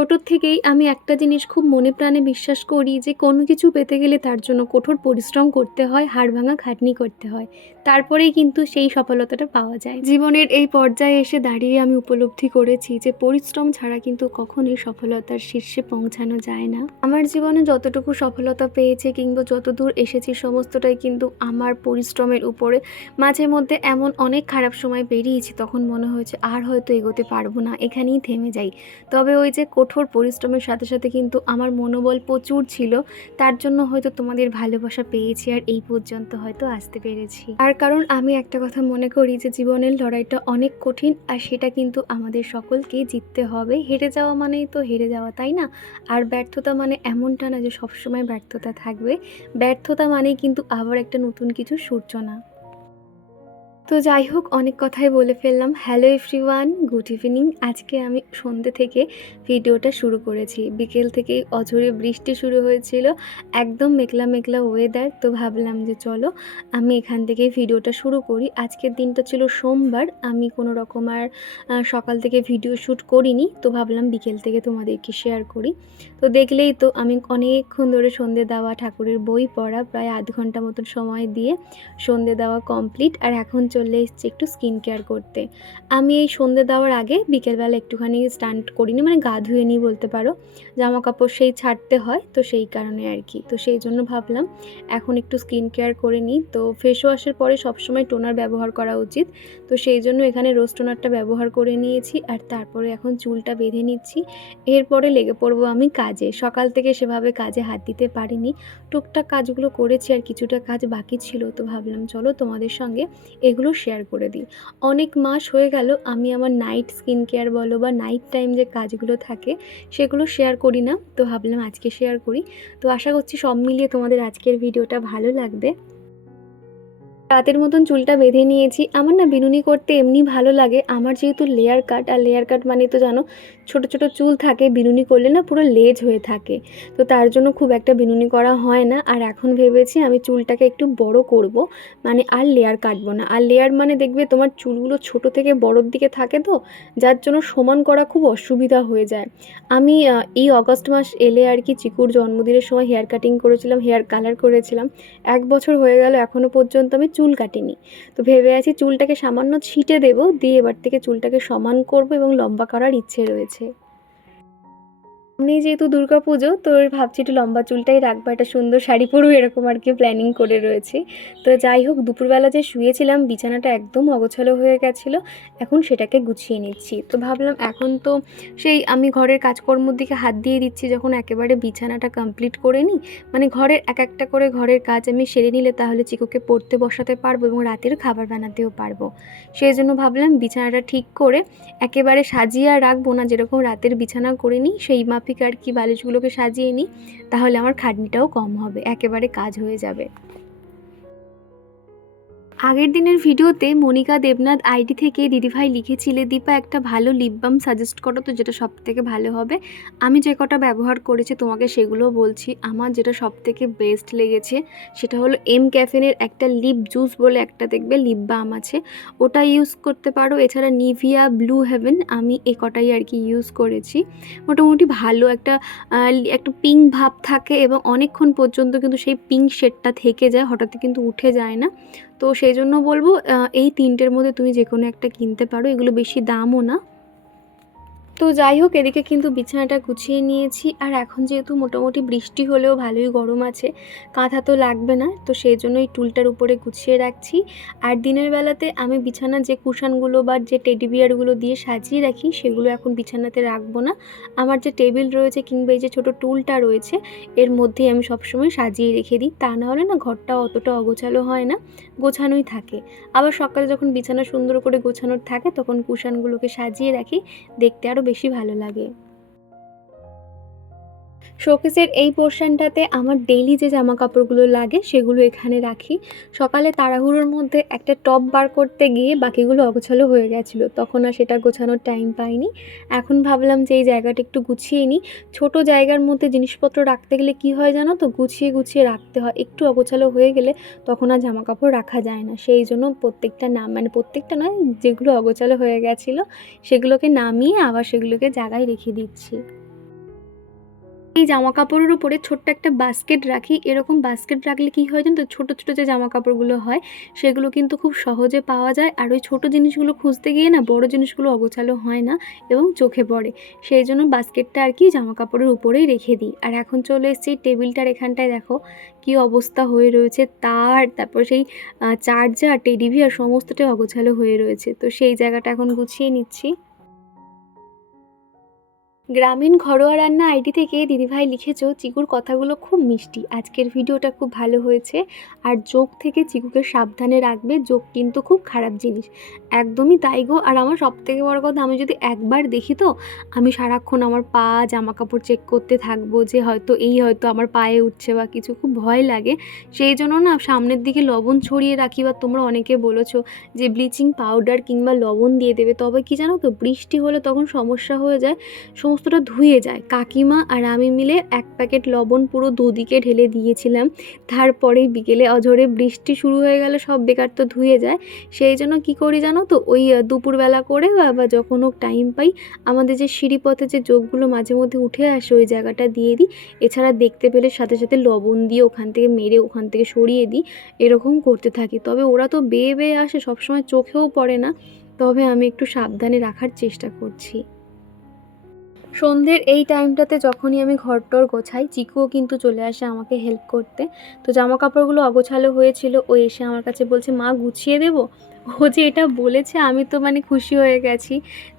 ছোট থেকেই আমি একটা জিনিস খুব মনে প্রাণে বিশ্বাস করি যে কোনো কিছু পেতে গেলে তার জন্য কঠোর পরিশ্রম করতে হয়, হাড় ভাঙা খাটনি করতে হয়। তারপরেই কিন্তু সেই সফলতাটা পাওয়া যায়। জীবনের এই পর্যায়ে এসে দাঁড়িয়ে আমি উপলব্ধি করেছি যে পরিশ্রম ছাড়া কিন্তু কখনোই সফলতার শীর্ষে পৌঁছানো যায় না। আমার জীবনে যতটুকু সফলতা পেয়েছে কিংবা যতদূর এসেছি সমস্তটাই কিন্তু আমার পরিশ্রমের উপরে। মাঝে মধ্যে এমন অনেক খারাপ সময় পেরিয়েছি, তখন মনে হয়েছে আর হয়তো এগোতে পারবো না, এখানেই থেমে যাই। তবে ওই যে কঠোর পরিশ্রমের সাথে সাথে কিন্তু আমার মনোবল প্রচুর ছিল, তার জন্য হয়তো তোমাদের ভালোবাসা পেয়েছি আর এই পর্যন্ত হয়তো আসতে পেরেছি। আর কারণ আমি একটা কথা মনে করি যে জীবনের লড়াইটা অনেক কঠিন, আর সেটা কিন্তু আমাদের সকলকেই জিততে হবে। হেরে যাওয়া মানেই তো হেরে যাওয়া, তাই না? আর ব্যর্থতা মানে এমনটা না যে সবসময় ব্যর্থতা থাকবে। ব্যর্থতা মানেই কিন্তু আবার একটা নতুন কিছুর সূচনা। তো যাই হোক, অনেক কথাই বলে ফেললাম। Hello everyone, good evening. আজকে আমি সন্ধ্যে থেকে ভিডিওটা শুরু করেছি। বিকেল থেকেই অঝোরে বৃষ্টি শুরু হয়েছিল, একদম মেঘলা মেঘলা ওয়েদার। তো ভাবলাম যে চলো আমি এখান থেকেই ভিডিওটা শুরু করি। আজকের দিনটা ছিল সোমবার, আমি কোনো রকম আর সকাল থেকে ভিডিও শ্যুট করিনি। তো ভাবলাম বিকেল থেকে তোমাদেরকে শেয়ার করি। তো দেখলেই তো আমি অনেকক্ষণ ধরে সন্ধ্যে দেওয়া, ঠাকুরের বই পড়া, প্রায় আধ ঘন্টা মতন সময় দিয়ে সন্ধ্যে দেওয়া কমপ্লিট। আর এখন চলে এসেছি একটু স্কিন কেয়ার করতে। আমি এই সন্ধ্যে দেওয়ার আগে বিকেলবেলা একটুখানি স্নান করিনি, মানে গা ধুয়ে নিই বলতে পারো। জামা কাপড় সেই ছাড়তে হয়, তো সেই কারণে আর কি। তো সেই জন্য ভাবলাম এখন একটু স্কিন কেয়ার করে নিই। তো ফেস ওয়াশের পরে সবসময় টোনার ব্যবহার করা উচিত, তো সেই জন্য এখানে রোজ টোনারটা ব্যবহার করে নিয়েছি। আর তারপরে এখন চুলটা বেঁধে নিচ্ছি। এরপরে লেগে পড়বো আমি কাজে। সকাল থেকে সেভাবে কাজে হাত দিতে পারিনি, টুকটাক কাজগুলো করেছি আর কিছুটা কাজ বাকি ছিল। তো ভাবলাম চলো তোমাদের সঙ্গে এগুলো শেয়ার করে দিই। অনেক মাস হয়ে গেল আমি আমার নাইট স্কিন কেয়ার বলো বা নাইট টাইম যে কাজগুলো থাকে সেগুলো শেয়ার করি না। তো ভাবলাম আজকে শেয়ার করি। তো আশা করছি সব মিলিয়ে তোমাদের আজকের ভিডিওটা ভালো লাগবে। রাতের মতন চুলটা বেঁধে নিয়েছি। আমার না বিনুনি করতে এমনি ভালো লাগে। আমার যেহেতু লেয়ার কাট, আর লেয়ার কাট মানে তো জানো ছোট ছোট চুল থাকে, বিনুনি করলে না পুরো লেজ হয়ে থাকে। তো তার জন্য খুব একটা বিনুনি করা হয় না। আর এখন ভেবেছি আমি চুলটাকে একটু বড় করব, মানে আর লেয়ার কাটবো না। আর লেয়ার মানে দেখবে তোমার চুলগুলো ছোট থেকে বড়োর দিকে থাকে, তো যার জন্য সমান করা খুব অসুবিধা হয়ে যায়। আমি এই অগস্ট মাস এলে আর কি চিকুর জন্মদিনের সময় হেয়ার কাটিং করেছিলাম, হেয়ার কালার করেছিলাম। 1 বছর হয়ে গেল, এখনও পর্যন্ত আমি চুল কাটিনি। তো ভেবে আছি চুলটাকে সামান্য ছিটে দেবো, দিয়ে এবার থেকে চুলটাকে সমান করব এবং লম্বা করার ইচ্ছে রয়েছে। সামনেই যেহেতু দুর্গাপুজো, তো ভাবছি একটু লম্বা চুলটাই রাখবো, একটা সুন্দর শাড়ি পরবো, এরকম আর কি প্ল্যানিং করে রয়েছি। তো যাই হোক, দুপুরবেলা যে শুয়েছিলাম বিছানাটা একদম অগোছালো হয়ে গেছিলো, এখন সেটাকে গুছিয়ে নিচ্ছি। তো ভাবলাম এখন তো সেই আমি ঘরের কাজকর্মর দিকে হাত দিয়ে দিচ্ছি, যখন একেবারে বিছানাটা কমপ্লিট করে নিই, মানে ঘরের এক একটা করে ঘরের কাজ আমি সেরে নিলে তাহলে চিকুকে পড়তে বসাতে পারবো এবং রাতের খাবার বানাতেও পারবো। সেই জন্য ভাবলাম বিছানাটা ঠিক করে একেবারে সাজিয়ে আর রাখবো না, যেরকম রাতের বিছানা করে নিই সেই মাফিক আর কি বালিশগুলোকে সাজিয়ে নিই, তাহলে আমার খাটনিটাও কম হবে, একেবারে কাজ হয়ে যাবে। আগের দিনের ভিডিওতে মনিকা দেবনাথ আইডি থেকে দিদিভাই লিখেছিলে দীপা একটা ভালো লিপ বাম সাজেস্ট করো তো, যেটা সবথেকে ভালো হবে। আমি যে কটা ব্যবহার করেছি তোমাকে সেগুলো বলছি। আমার যেটা সবথেকে বেস্ট লেগেছে সেটা হলো এম ক্যাফেনের একটা লিপ জুস বলে একটা দেখবে লিপ বাম আছে, ওটা ইউজ করতে পারো। এছাড়া নিভিয়া ব্লু হেভেন, আমি এ কটাই আর কি ইউজ করেছি। মোটামুটি ভালো একটা একটা পিঙ্ক ভাব থাকে এবং অনেকক্ষণ পর্যন্ত কিন্তু সেই পিঙ্ক শেডটা থেকে যায়, হঠাৎ কিন্তু উঠে যায় না। তো সেই জন্য বলবো এই তিনটের মধ্যে তুমি যে কোনো একটা কিনতে পারো, এগুলো বেশি দামও না। তো যাই হোক, এদিকে কিন্তু বিছানাটা গুছিয়ে নিয়েছি। আর এখন যেহেতু মোটামুটি বৃষ্টি হলেও ভালোই গরম আছে, কাঁথা তো লাগবে না, তো সেই জন্য এই টুলটার উপরে গুছিয়ে রাখছি। আর দিনের বেলাতে আমি বিছানা যে কুশানগুলো বা যে টেডি বিয়ারগুলো দিয়ে সাজিয়ে রাখি সেগুলো এখন বিছানাতে রাখবো না। আমার যে টেবিল রয়েছে কিংবা এই যে ছোটো টুলটা রয়েছে এর মধ্যেই আমি সবসময় সাজিয়ে রেখে দিই, তা নাহলে না ঘরটা অতটা অগোছালো হয় না, গোছানোই থাকে। আবার সকালে যখন বিছানা সুন্দর করে গোছানোর থাকে তখন কুশানগুলোকে সাজিয়ে রাখি, দেখতে আরও বেশি ভালো লাগে। শোকেসের এই পোর্শনটাতে আমার ডেইলি যে জামা কাপড়গুলো লাগে সেগুলো এখানে রাখি। সকালে তাড়াহুড়োর মধ্যে একটা টপ বার করতে গিয়ে বাকিগুলো অগোছালো হয়ে গেছিলো, তখন আর সেটা গোছানোর টাইম পাইনি। এখন ভাবলাম যে এই জায়গাটা একটু গুছিয়ে নিই। ছোটো জায়গার মধ্যে জিনিসপত্র রাখতে গেলে কি হয় জানো তো, গুছিয়ে গুছিয়ে রাখতে হয়। একটু অগোছালো হয়ে গেলে তখন আর জামা কাপড় রাখা যায় না। সেই জন্য প্রত্যেকটা মানে প্রত্যেকটা নয়, যেগুলো অগোছালো হয়ে গেছিলো সেগুলোকে নামিয়ে আবার সেগুলোকে জায়গায় রেখে দিচ্ছি। এই জামা কাপড়ের উপরে ছোট্ট একটা বাস্কেট রাখি। এরকম বাস্কেট রাখলে কী হয় জানো তো, ছোটো ছোটো যে জামা কাপড়গুলো হয় সেগুলো কিন্তু খুব সহজে পাওয়া যায়। আর ওই ছোটো জিনিসগুলো খুঁজতে গিয়ে না বড় জিনিসগুলো অগোছালো হয় না এবং চোখে পড়ে। সেই জন্য বাস্কেটটা আর কি জামা কাপড়ের উপরেই রেখে দিই। আর এখন চলে এসেছি টেবিলটার এখানটায়, দেখো কী অবস্থা হয়ে রয়েছে, তারপর সেই চার্জার, টেডি বিয়ার সমস্তটাই অগোছালো হয়ে রয়েছে। তো সেই জায়গাটা এখন গুছিয়ে নিচ্ছি। গ্রামীণ ঘরোয়া রান্না আইডি থেকে দিদিভাই লিখেছো, চিকুর কথাগুলো খুব মিষ্টি, আজকের ভিডিওটা খুব ভালো হয়েছে। আর জোক থেকে চিকুকে সাবধানে রাখবে, জোক কিন্তু খুব খারাপ জিনিস। একদমই তাই গো। আর আমার সবথেকে বড় কথা, আমি যদি একবার দেখি তো আমি সারাক্ষণ আমার পা জামা কাপড় চেক করতে থাকবো যে হয়তো আমার পায়ে উঠছে বা কিছু, খুব ভয় লাগে। সেই জন্য না সামনের দিকে লবণ ছড়িয়ে রাখি, বা তোমরা অনেকে বলেছো যে ব্লিচিং পাউডার কিংবা লবণ দিয়ে দেবে। তবে কি জানো তো, বৃষ্টি হলে তখন সমস্যা হয়ে যায়, সমস্তটা ধুয়ে যায়। কাকিমা আর আমি মিলে এক প্যাকেট লবণ পুরো দুদিকে ঢেলে দিয়েছিলাম। তারপরেই বিকেলে অঝোরে বৃষ্টি শুরু হয়ে গেল, সব বেকার তো ধুয়ে যায়। সেই জন্য কী করি জানো তো, ওই দুপুরবেলা করে বা যখন হোক টাইম পাই, আমাদের যে সিঁড়িপথে যে জোকগুলো মাঝে মধ্যে উঠে আসে ওই জায়গাটা দিয়ে দিই। এছাড়া দেখতে পেলে সাথে সাথে লবণ দিয়ে ওখান থেকে মেরে ওখান থেকে সরিয়ে দিই, এরকম করতে থাকি। তবে ওরা তো বেয়ে বেয়ে আসে, সবসময় চোখেও পড়ে না, তবে আমি একটু সাবধানে রাখার চেষ্টা করছি। সন্ধ্যের এই টাইমটাতে যখনই আমি ঘরটর গোছাই, চিকুও কিন্তু চলে আসে আমাকে হেল্প করতে। তো জামা কাপড়গুলো অগোছালো হয়েছিল, ও এসে আমার কাছে বলছে, মা গুছিয়ে দেবো। ও যে এটা বলেছে আমি তো মানে খুশি হয়ে গেছি,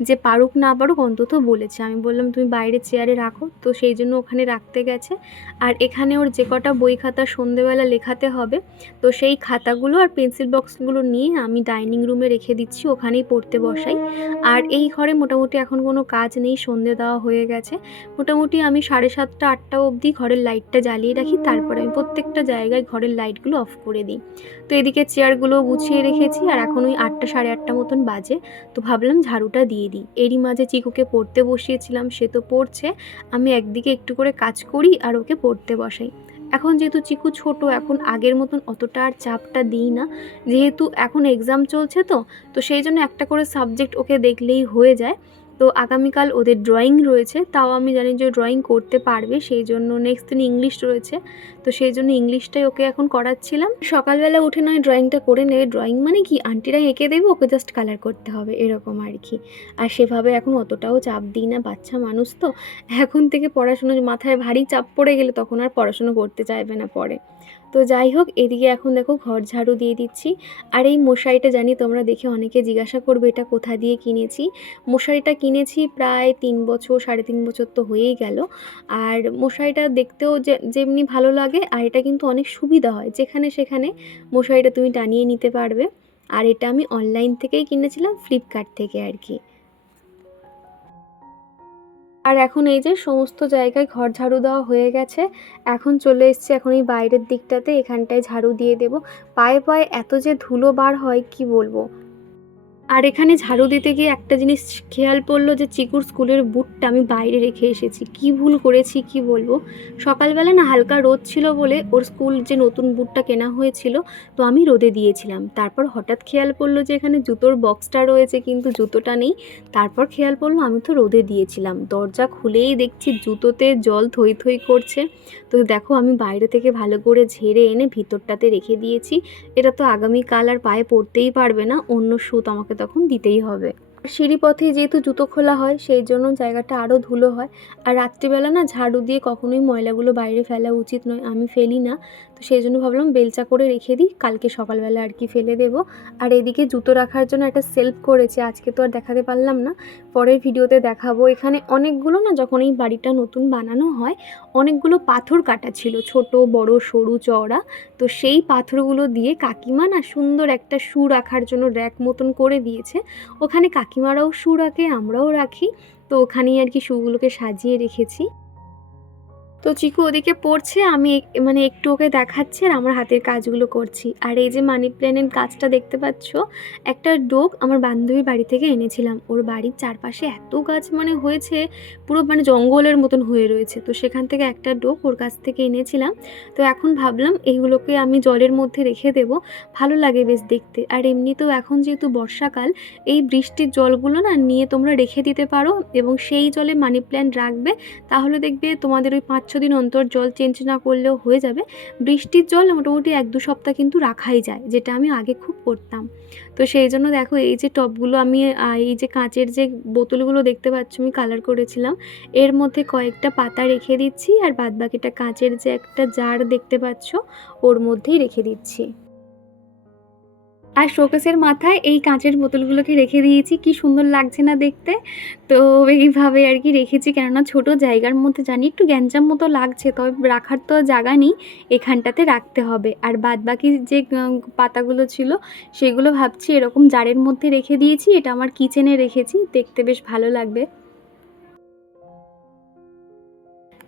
যে পারুক না পারুক অন্তত বলেছে। আমি বললাম তুমি বাইরে চেয়ারে রাখো, তো সেই জন্য ওখানে রাখতে গেছে। আর এখানে ওর যে কটা বই খাতা সন্ধেবেলা লেখাতে হবে, তো সেই খাতাগুলো আর পেন্সিল বক্সগুলো নিয়ে আমি ডাইনিং রুমে রেখে দিচ্ছি, ওখানেই পড়তে বসাই। আর এই ঘরে মোটামুটি এখন কোনো কাজ নেই, সন্ধে দেওয়া হয়ে গেছে। মোটামুটি আমি 7:30 8টা অবধি ঘরের লাইটটা জ্বালিয়ে রাখি, তারপরে আমি প্রত্যেকটা জায়গায় ঘরের লাইটগুলো অফ করে দিই। তো এদিকে চেয়ারগুলো গুছিয়ে রেখেছি, আর এখন ওই 8টা 8:30 মতন বাজে। তো ভাবলাম ঝাড়ুটা দিয়ে দিই। এরই মাঝে চিকুকে পড়তে বসিয়েছিলাম, সে তো পড়ছে, আমি একদিকে একটু করে কাজ করি আর ওকে পড়তে বসাই। এখন যেহেতু চিকু ছোট, এখন আগের মতন অতটা আর চাপটা দিই না, যেহেতু এখন এক্সাম চলছে, তো সেই জন্য একটা করে সাবজেক্ট ওকে দেখলেই হয়ে যায়। তো আগামীকাল ওদের ড্রয়িং রয়েছে, তাও আমি জানি যে ড্রয়িং করতে পারবে, সেই জন্য নেক্সট দিন ইংলিশ রয়েছে, তো সেই জন্য ইংলিশটাই ওকে এখন করাচ্ছিলাম। সকালবেলা উঠে নয় ড্রয়িংটা করে নেবে, ড্রয়িং মানে কি আন্টিরা এঁকে দেবে, ওকে জাস্ট কালার করতে হবে, এরকম আর কি। আর সেভাবে এখন অতটাও চাপ দিই না, বাচ্চা মানুষ তো, এখন থেকে পড়াশুনো মাথায় ভারী চাপ পড়ে গেলে তখন আর পড়াশুনো করতে চাইবে না পরে। তো যাই হোক, এদিকে এখন দেখো ঘর ঝাড়ু দিয়ে দিচ্ছি। আর এই মশারিটা জানি তোমরা দেখে অনেকে জিজ্ঞাসা করবে এটা কোথা দিয়ে কিনেছি। মশারিটা কিনেছি প্রায় 3 বছর 3.5 বছর তো হয়েই গেল। আর মশারিটা দেখতেও যেমনি ভালো লাগে, আর এটা কিন্তু অনেক সুবিধা হয়, যেখানে সেখানে মশারিটা তুমি টানিয়ে নিতে পারবে। আর এটা আমি অনলাইন থেকেই কিনেছিলাম, ফ্লিপকার্ট থেকে আর কি। আর এখন এই যে সমস্ত জায়গায় ঘর ঝাড়ু দেওয়া হয়ে গেছে, এখন চলে এসেছি এখন এই বাইরের দিকটাতে, এখানটায় ঝাড়ু দিয়ে দেব। পায়ে পায়ে এত যে ধুলো বার হয় কি বলবো। আর এখানে ঝাড়ু দিতে গিয়ে একটা জিনিস খেয়াল পড়লো, যে চিকুর স্কুলের বুটটা আমি বাইরে রেখে এসেছি। কি ভুল করেছি কি বলবো। সকালবেলা না হালকা রোদ ছিল বলে ওর স্কুল যে নতুন বুটটা কেনা হয়েছিল, তো আমি রোদে দিয়েছিলাম। তারপর হঠাৎ খেয়াল পড়লো যে এখানে জুতোর বক্সটা রয়েছে কিন্তু জুতোটা নেই। তারপর খেয়াল পড়লো আমি তো রোদে দিয়েছিলাম, দরজা খুলেই দেখছি জুতোতে জল থই থই করছে। তো দেখো আমি বাইরে থেকে ভালো করে ঝেড়ে এনে ভিতরটাতে রেখে দিয়েছি। এটা তো আগামীকাল আর পায়ে পড়তেই পারবে না, অন্য স্যুট আমাকে তখন দিতেই হবে। সিঁড়িপথে যেহেতু জুতো খোলা হয় সেই জন্য জায়গাটা আরও ধুলো হয়। আর রাত্রিবেলা না ঝাড়ু দিয়ে কখনোই ময়লাগুলো বাইরে ফেলা উচিত নয়, আমি ফেলি না। তো সেই জন্য ভাবলাম বেলচা করে রেখে দিই, কালকে সকালবেলা আর কি ফেলে দেবো। আর এদিকে জুতো রাখার জন্য একটা সেলফ করেছে, আজকে তো আর দেখাতে পারলাম না, পরের ভিডিওতে দেখাবো। এখানে অনেকগুলো না, যখন এই বাড়িটা নতুন বানানো হয় অনেকগুলো পাথর কাটা ছিল, ছোট বড় সরু চওড়া। তো সেই পাথরগুলো দিয়ে কাকিমা না সুন্দর একটা শু রাখার জন্য র্যাক মতন করে দিয়েছে। ওখানে কাকিমারাও শু রাখে, আমরাও রাখি, তো ওখানেই আর কি শুগুলোকে সাজিয়ে রেখেছি। তো চিকু ওদিকে পড়ছে, আমি মানে একটু ওকে দেখাচ্ছি আর আমার হাতের কাজগুলো করছি। আর এই যে মানি প্ল্যান্টের গাছটা দেখতে পাচ্ছ, একটা ডোগ আমার বান্ধবীর বাড়ি থেকে এনেছিলাম। ওর বাড়ির চারপাশে এত গাছ মানে হয়েছে, পুরো মানে জঙ্গলের মতন হয়ে রয়েছে। তো সেখান থেকে একটা ডোগ ওর কাছ থেকে এনেছিলাম। তো এখন ভাবলাম এইগুলোকে আমি জলের মধ্যে রেখে দেবো, ভালো লাগে বেশ দেখতে। আর এমনিতেও এখন যেহেতু বর্ষাকাল, এই বৃষ্টির জলগুলো না নিয়ে তোমরা রেখে দিতে পারো এবং সেই জলে মানি প্ল্যান্ট রাখবে, তাহলে দেখবে তোমাদের ওই 5-6 দিন অন্তর জল চেঞ্জ না করলেও হয়ে যাবে। বৃষ্টির জল মোটামুটি 1-2 সপ্তাহ কিন্তু রাখাই যায়, যেটা আমি আগে খুব করতাম। তো সেই জন্য দেখো এই যে টবগুলো আমি এই যে কাঁচের যে বোতলগুলো দেখতে পাচ্ছ আমি কালার করেছিলাম, এর মধ্যে কয়েকটা পাতা রেখে দিচ্ছি আর বাদবাকিটা কাঁচের যে একটা জার দেখতে পাচ্ছ ওর মধ্যেই রেখে দিচ্ছি। আর শোকেসের মাথায় এই কাঁচের বোতলগুলোকে রেখে দিয়েছি, কি সুন্দর লাগছে না দেখতে। তো এইভাবে আর কি রেখেছি, কেননা ছোট জায়গার মধ্যে জানি একটু গ্যাঞ্জাম মতো লাগছে, তবে রাখার তো জায়গা নেই, এখানটাতে রাখতে হবে। আর বাদবাকি যে পাতাগুলো ছিল সেগুলো ভাবছি এরকম জারের মধ্যে রেখে দিয়েছি, এটা আমার কিচেনে রেখেছি, দেখতে বেশ ভালো লাগবে।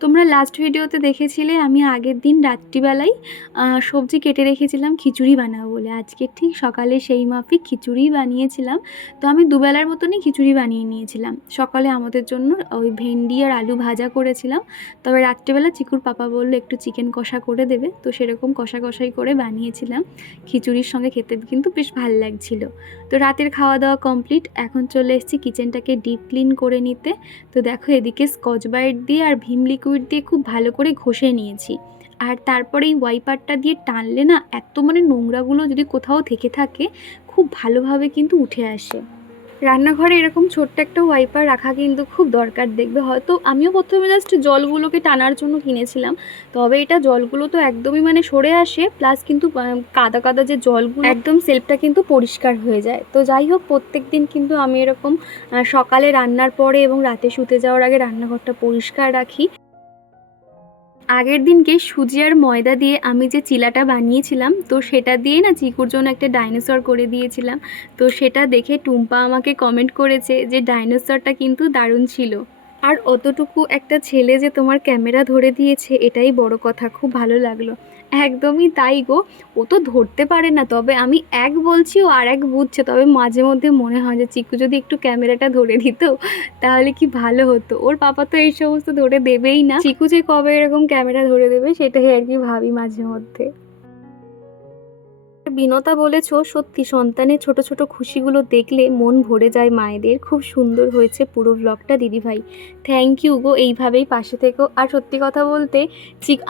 তোমরা লাস্ট ভিডিওতে দেখেছিলে আমি আগের দিন রাত্রিবেলায় সবজি কেটে রেখেছিলাম খিচুড়ি বানাবো বলে। আজকে ঠিক সকালে সেই মাফিক খিচুড়ি বানিয়েছিলাম। তো আমি দুবেলার মতনই খিচুড়ি বানিয়ে নিয়েছিলাম। সকালে আমাদের জন্য ওই ভেন্ডি আর আলু ভাজা করেছিলাম, তবে রাত্রিবেলা চিকুর পাপা বললো একটু চিকেন কষা করে দেবে, তো সেরকম কষা কষাই করে বানিয়েছিলাম। খিচুড়ির সঙ্গে খেতে কিন্তু বেশ ভালো লাগছিলো। তো রাতের খাওয়া দাওয়া কমপ্লিট, এখন চলে এসেছি কিচেনটাকে ডিপ ক্লিন করে নিতে। তো দেখো এদিকে স্কচ ব্রাইট দিয়ে আর ভিম লিকুইড দিয়ে খুব ভালো করে ঘষে নিয়েছি। আর তারপরে এই ওয়াইপারটা দিয়ে টানলে না এত মানে নোংরাগুলো যদি কোথাও থেকে থাকে খুব ভালোভাবে কিন্তু উঠে আসে। রান্নাঘরে এরকম ছোট্ট একটা ওয়াইপার রাখা কিন্তু খুব দরকার। দেখবে হয়তো আমিও প্রথমে জাস্ট জলগুলোকে টানার জন্য কিনেছিলাম, তবে এটা জলগুলো তো একদমই মানে সরে আসে, প্লাস কিন্তু কাদা কাদা যে জলগুলো একদম সেলফটা কিন্তু পরিষ্কার হয়ে যায়। তো যাই হোক, প্রত্যেক দিন কিন্তু আমি এরকম সকালে রান্নার পরে এবং রাতে শুতে যাওয়ার আগে রান্নাঘরটা পরিষ্কার রাখি। আগের দিনকে সুজি আর ময়দা দিয়ে আমি যে চিলাটা বানিয়েছিলাম, তো সেটা দিয়ে না চিকুর জন্য একটা ডাইনোসর করে দিয়েছিলাম। তো সেটা দেখে টুম্পা আমাকে কমেন্ট করেছে যে ডাইনোসরটা কিন্তু দারুণ ছিল। আর অতটুকু একটা ছেলে যে তোমার ক্যামেরা ধরে দিয়েছে এটাই বড় কথা, খুব ভালো লাগলো। একদমই তাই গো, ও তো ধরতে পারে না, তবে আমি এক বলছি ও আর এক বুঝছে। তবে মাঝে মধ্যে মনে হয় যে চিকু যদি একটু ক্যামেরাটা ধরে দিত তাহলে কি ভালো হতো। ওর পাপা তো এই সমস্ত ধরে দেবেই না, চিকু যে কবে এরকম ক্যামেরা ধরে দেবে সেটাই আর কি ভাবি মাঝে মধ্যে। বিনতা বলেছো সত্যি, সন্তানের ছোট ছোট খুশিগুলো দেখলে মন ভরে যায় মায়েদের। খুব সুন্দর হয়েছে পুরো ব্লগটা দিদিভাই, থ্যাংক ইউ গো, এইভাবেই পাশে থেকো। আর সত্যি কথা বলতে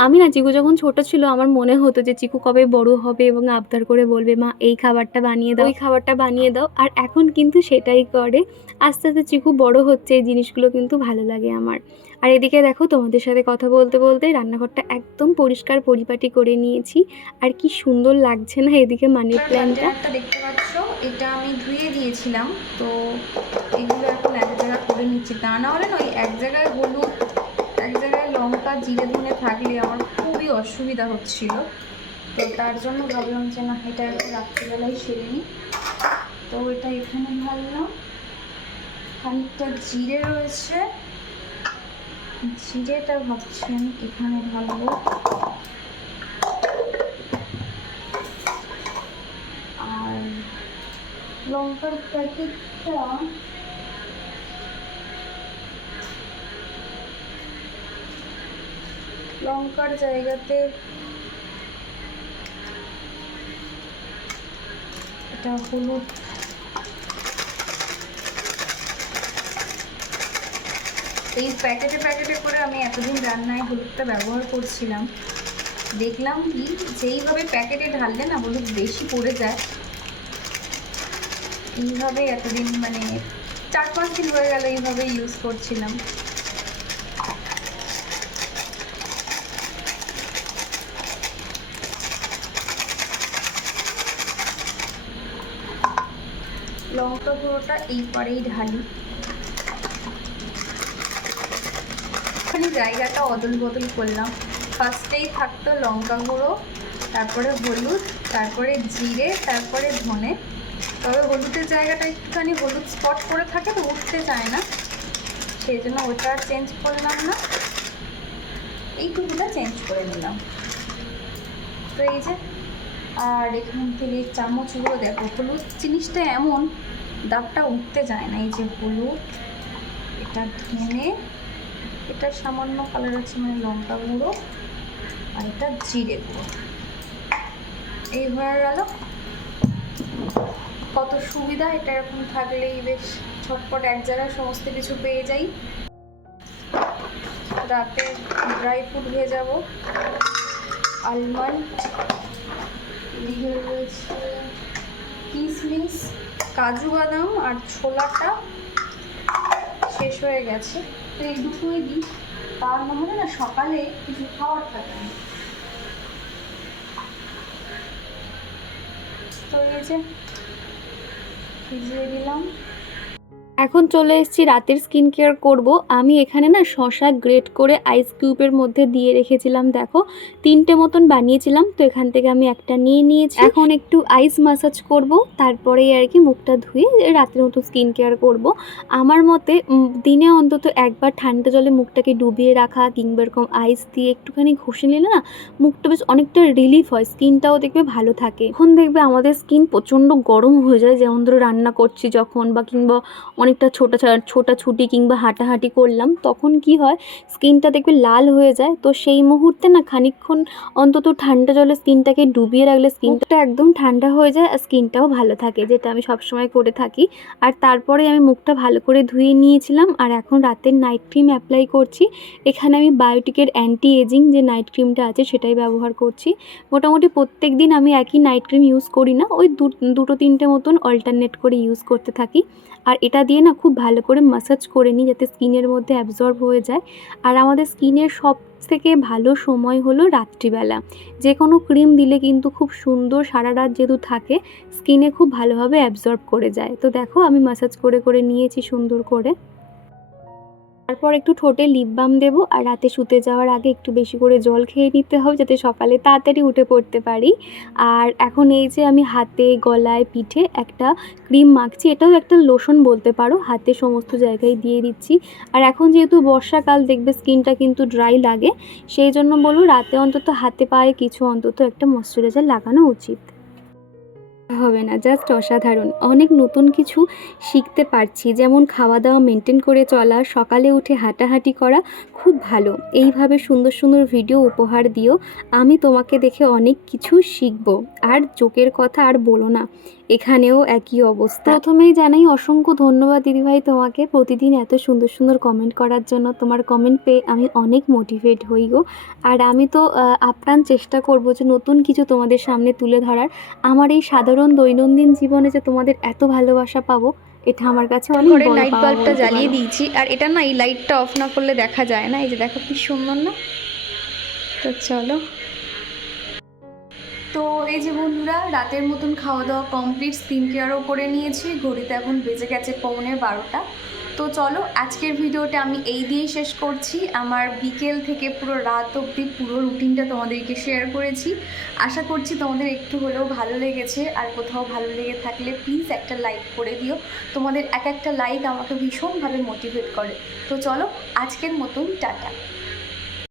আমি না চিকু যখন ছোট ছিল আমার মনে হতো যে চিকু কবে বড় হবে এবং আবদার করে বলবে মা এই খাবারটা বানিয়ে দাও, ওই খাবারটা বানিয়ে দাও। আর এখন কিন্তু সেটাই করে। আস্তে আস্তে চিকু বড় হচ্ছে, এই জিনিসগুলো কিন্তু ভালো লাগে আমার। আর এদিকে দেখো তোমাদের সাথে কথা বলতে বলতে রান্নাঘরটা একদম পরিষ্কার পরিপাটি করে নিয়েছি। আর কি সুন্দর লাগছে না এদিকে মানি প্ল্যান্টটা দেখতে পাচ্ছ, এটা আমি ধুয়ে দিয়েছিলাম। তো এগুলো এখন এক জায়গায় করে নিচ্ছি, তা না হলে নয় এক জায়গায় হলুদ এক জায়গায় লঙ্কা জিরে ধনে থাকলে আমার খুবই অসুবিধা হচ্ছিল। তো তার জন্য ভাবলাম যে না এটা একটু রাত্রিবেলায় সেরে নিই। তো এটা এখানে ঢাললাম, খানিকটা জিরে রয়েছে, জিরেটা ভাবছি আমি এখানে ঢালবো। আর লঙ্কার প্যাকেটটা লঙ্কার জায়গাতে এটা হলুদ, এই প্যাকেটে প্যাকেটে করে আমি এতদিন রান্নায় হলুদটা ব্যবহার করছিলাম। দেখলাম কি যেইভাবে প্যাকেটে ঢাললে না হলুদ বেশি পড়ে যায়। এইভাবে এতদিন মানে 4-5 দিন হয়ে গেল এইভাবে ইউজ করছিলাম। লঙ্কা গুঁড়োটা এই পরেই ঢালি। জায়গাটা অদল বদল করলাম, ফার্স্টেই থাকতো লঙ্কা গুঁড়ো, তারপরে হলুদ, তারপরে জিরে, তারপরে ধনে। তবে হলুদের জায়গাটা একটুখানি হলুদ স্পট করে থাকে তো উঠতে চায় না, সেই জন্য ওটা আর চেঞ্জ করলাম না। এইটুকুটা চেঞ্জ করে নিলাম। তো এই যে, আর এখান থেকে চামচগুলো দেখো, হলুদ জিনিসটা এমন দাগটা উঠতে যায় না। এই যে হলুদ, এটা ধনে, এটা সামান্য কালার আছে মানে লঙ্কা গুঁড়ো, আর এটা জিরে গুঁড়ো। এই হয়ে গেল। কত সুবিধা, এটা এরকম থাকলেই বেশ ছটপট এক জায়গায় সমস্ত কিছু পেয়ে যাই। রাতে ড্রাই ফ্রুট ভেজাবো, আলমন্ড, এদিকে রয়েছে কিশমিশ, কাজু বাদাম, আর ছোলাটা শেষ হয়ে গেছে। তো এই দুটোই দিই, তার নাহলে না সকালে কিছু খাওয়ার থাকে না। তো এই যে ভিজিয়ে দিলাম। এখন চলে এসেছি রাতের স্কিন কেয়ার করব। আমি এখানে না শসা গ্রেট করে আইস কিউবের মধ্যে দিয়ে রেখেছিলাম, দেখো 3টে মতন বানিয়েছিলাম, তো এখান থেকে আমি একটা নিয়ে নিয়েছি। এখন একটু আইস মাসাজ করব, তারপরেই আর কি মুখটা ধুয়ে রাতের মতো স্কিন কেয়ার করব। আমার মতে দিনে অন্তত একবার ঠান্ডা জলে মুখটাকে ডুবিয়ে রাখা কিংবা এরকম আইস দিয়ে একটুখানি ঘষে নিলে না মুখটা বেশ অনেকটা রিলিফ হয়, স্কিনটাও দেখবে ভালো থাকে। এখন দেখবে আমাদের স্কিন প্রচণ্ড গরম হয়ে যায়, যেমন ধরো রান্না করছি যখন বা কিংবা অনেকটা ছোটাছুটি কিংবা হাঁটাহাঁটি করলাম, তখন কি হয় স্কিনটা দেখবে লাল হয়ে যায়। তো সেই মুহূর্তে না খানিকক্ষণ অন্তত ঠান্ডা জলে স্কিনটাকে ডুবিয়ে রাখলে স্কিনটা একদম ঠান্ডা হয়ে যায় আর স্কিনটাও ভালো থাকে, যেটা আমি সবসময় করে থাকি। আর তারপরে আমি মুখটা ভালো করে ধুয়ে নিয়েছিলাম, আর এখন রাতের নাইট ক্রিম অ্যাপ্লাই করছি। এখানে আমি বায়োটিকের অ্যান্টি এজিং যে নাইট ক্রিমটা আছে সেটাই ব্যবহার করছি। মোটামুটি প্রত্যেক দিন আমি একই নাইট ক্রিম ইউজ করি না, ওই দুটো তিনটে মতন অল্টারনেট করে ইউজ করতে থাকি। আর এটা দিয়ে না খুব ভালো করে মাসাজ করে নিই যাতে স্কিনের মধ্যে অ্যাবজর্ব হয়ে যায়। আর আমাদের স্কিনের সব থেকে ভালো সময় হলো রাত্রিবেলা। যে কোনো ক্রিম দিলে কিন্তু খুব সুন্দর সারা রাত যেহেতু থাকে স্কিনে খুব ভালোভাবে অ্যাবজর্ব করে যায়। তো দেখো আমি মাসাজ করে করে নিয়েছি সুন্দর করে। তারপর একটু ঠোঁটে লিপ বাম দেবো, আর রাতে শুতে যাওয়ার আগে একটু বেশি করে জল খেয়ে নিতে হবে যাতে সকালে তাড়াতাড়ি উঠে পড়তে পারি। আর এখন এই যে আমি হাতে, গলায়, পিঠে একটা ক্রিম মাখছি, এটাও একটা লোশন বলতে পারো, হাতে সমস্ত জায়গায় দিয়ে দিচ্ছি। আর এখন যেহেতু বর্ষাকাল দেখবে স্কিনটা কিন্তু ড্রাই লাগে, সেই জন্য বলবো রাতে অন্তত হাতে পায়ে কিছু অন্তত একটা ময়শ্চারাইজার লাগানো উচিত। হবে না, জাস্ট অসাধারণ। অনেক নতুন কিছু শিখতে পারছি, যেমন খাওয়া দাওয়া মেনটেন করে চলা, সকালে উঠে হাঁটাহাঁটি করা, খুব ভালো। এইভাবে সুন্দর সুন্দর ভিডিও উপহার দিও, আমি তোমাকে দেখে অনেক কিছু শিখব। আর জোকের কথা আর বলো না, এখানেও একই অবস্থা। প্রথমেই জানাই অসংখ্য ধন্যবাদ দিদিভাই তোমাকে প্রতিদিন এত সুন্দর সুন্দর কমেন্ট করার জন্য। তোমার কমেন্ট পেয়ে আমি অনেক মোটিভেট হই গো। আর আমি তো আপ্রাণ চেষ্টা করব যে নতুন কিছু তোমাদের সামনে তুলে ধরার। আমার এই সাধারণ দৈনন্দিন জীবনে যে তোমাদের এত ভালোবাসা পাবো, এটা আমার কাছে অনেক বড় পাওয়া। লাইট বাল্বটা জ্বালিয়ে দিয়েছি, আর এটা না এই লাইটটা অফ না করলে দেখা যায় না। এই যে দেখো কি সুন্দর না। তো চলো, তো এই যে বন্ধুরা রাতের মতন খাওয়া দাওয়া কমপ্লিট, স্কিন কেয়ারও করে নিয়েছি। ঘড়িতে এখন বেজে গেছে 11:15। তো চলো আজকের ভিডিওটা আমি এই দিয়েই শেষ করছি। আমার বিকেল থেকে পুরো রাত অবধি পুরো রুটিনটা তোমাদেরকে শেয়ার করেছি। আশা করছি তোমাদের একটু হলেও ভালো লেগেছে। আর কোথাও ভালো লেগে থাকলে প্লিজ একটা লাইক করে দিও। তোমাদের এক একটা লাইক আমাকে ভীষণভাবে মোটিভেট করে। তো চলো আজকের মতন টাটা।